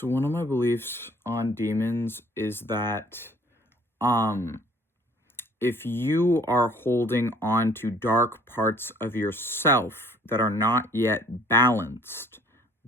So one of my beliefs on demons is that um if you are holding on to dark parts of yourself that are not yet balanced,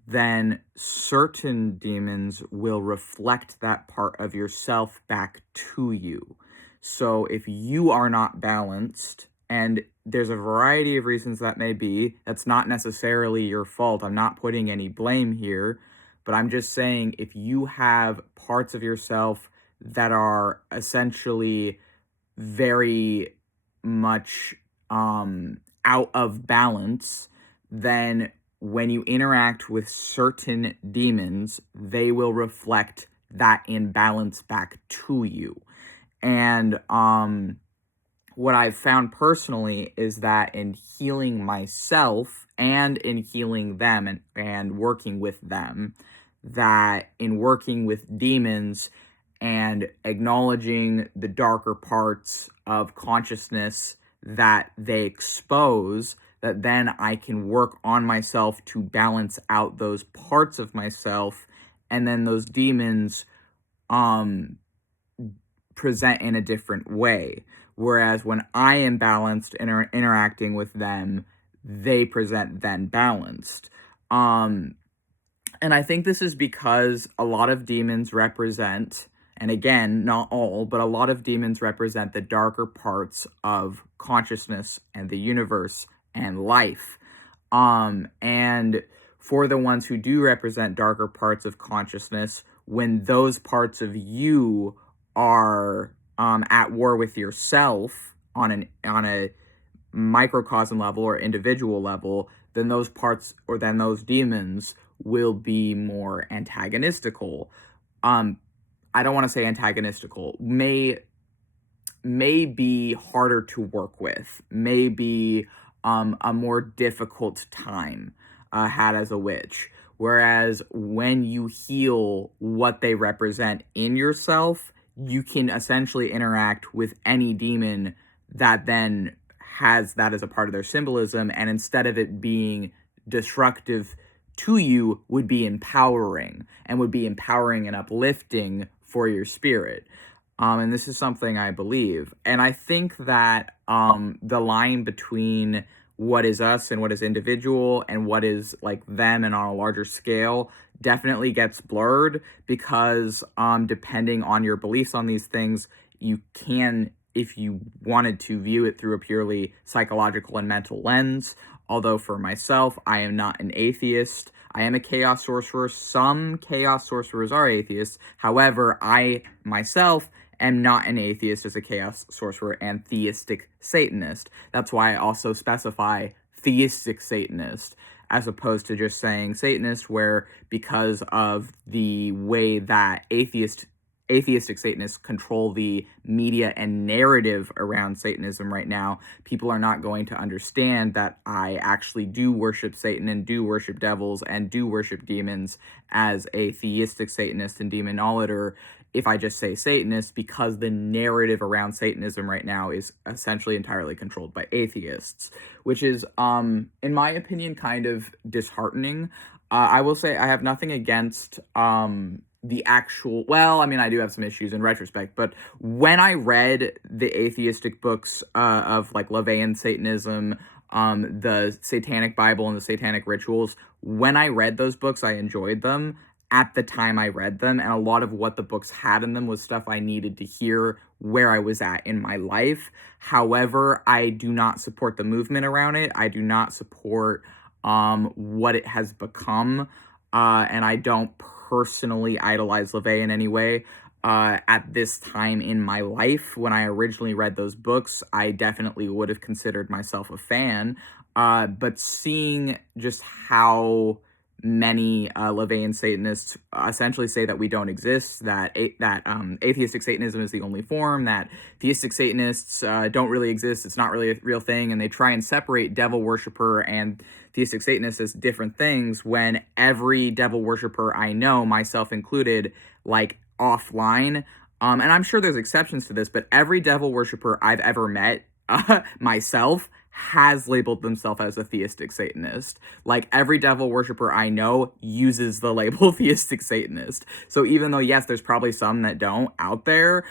then certain demons will reflect that part of yourself back to you. So if you are not balanced, and there's a variety of reasons that may be, that's not necessarily your fault. I'm not putting any blame here, but I'm just saying if you have parts of yourself that are essentially very much out of balance, then when you interact with certain demons, they will reflect that imbalance back to you. And what I've found personally is that in healing myself and in healing them and working with them, that in working with demons and acknowledging the darker parts of consciousness that they expose, that then I can work on myself to balance out those parts of myself, and then those demons um present in a different way. Whereas when I am balanced interacting with them, they present then balanced. Um, and I think this is because a lot of demons represent, and again, not all, but a lot of demons represent the darker parts of consciousness and the universe and life. And for the ones who do represent darker parts of consciousness, when those parts of you are at war with yourself on a microcosm level or individual level, then those parts or then those demons will be more antagonistical. Um, I don't want to say antagonistical. May be harder to work with. May be a more difficult time had as a witch. Whereas when you heal what they represent in yourself, you can essentially interact with any demon that then has that as a part of their symbolism, and instead of it being destructive to you, would be empowering and uplifting for your spirit. And this is something I believe. And I think that the line between what is us and what is individual and what is like them and on a larger scale definitely gets blurred because depending on your beliefs on these things, you can, if you wanted to view it through a purely psychological and mental lens. Although for myself, I am not an atheist. I am a chaos sorcerer. Some chaos sorcerers are atheists. However, I myself am not an atheist as a chaos sorcerer and theistic Satanist. That's why I also specify theistic Satanist as opposed to just saying Satanist, where because of the way that atheistic Satanists control the media and narrative around Satanism right now, people are not going to understand that I actually do worship Satan and do worship devils and do worship demons as a theistic Satanist and demonolator if I just say Satanist, because the narrative around Satanism right now is essentially entirely controlled by atheists, which is, in my opinion, kind of disheartening. I will say I have nothing against the actual, well, I mean, I do have some issues in retrospect, but when I read the atheistic books of like LaVeyan Satanism, the Satanic Bible and the Satanic Rituals, when I read those books, I enjoyed them at the time I read them, and a lot of what the books had in them was stuff I needed to hear where I was at in my life. However, I do not support the movement around it. I do not support what it has become, and I don't personally idolize LaVey in any way. At this time in my life, when I originally read those books, I definitely would have considered myself a fan. But seeing just how many LaVeyan Satanists essentially say that we don't exist, that atheistic Satanism is the only form, that theistic Satanists don't really exist, it's not really a real thing, and they try and separate devil worshiper and theistic Satanists as different things when every devil worshiper I know, myself included, like offline, and I'm sure there's exceptions to this, but every devil worshiper I've ever met, myself, has labeled themselves as a theistic Satanist. Like, every devil worshiper I know uses the label theistic Satanist. So even though, yes, there's probably some that don't out there,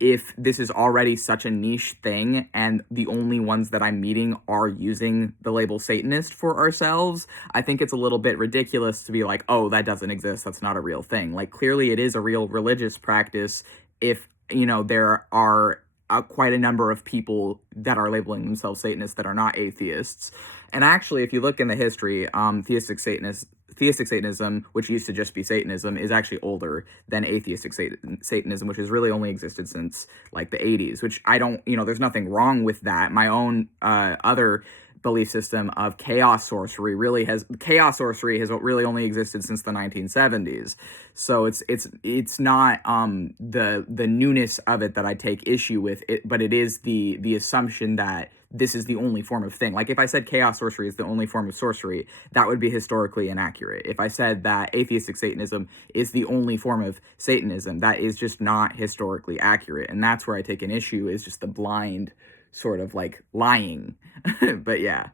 if this is already such a niche thing and the only ones that I'm meeting are using the label Satanist for ourselves, I think it's a little bit ridiculous to be like, oh, that doesn't exist, that's not a real thing. Like, clearly it is a real religious practice if, there are quite a number of people that are labeling themselves Satanists that are not atheists. And actually, if you look in the history, theistic Satanism, which used to just be Satanism, is actually older than atheistic Satanism, which has really only existed since like the 80s, which I don't, there's nothing wrong with that. My own other belief system of chaos sorcery has really only existed since the 1970s. So it's not the newness of it that I take issue with it, but it is the assumption that this is the only form of thing. Like, if I said chaos sorcery is the only form of sorcery, that would be historically inaccurate. If I said that atheistic Satanism is the only form of Satanism, that is just not historically accurate. And that's where I take an issue, is just the blind sort of like lying. But yeah.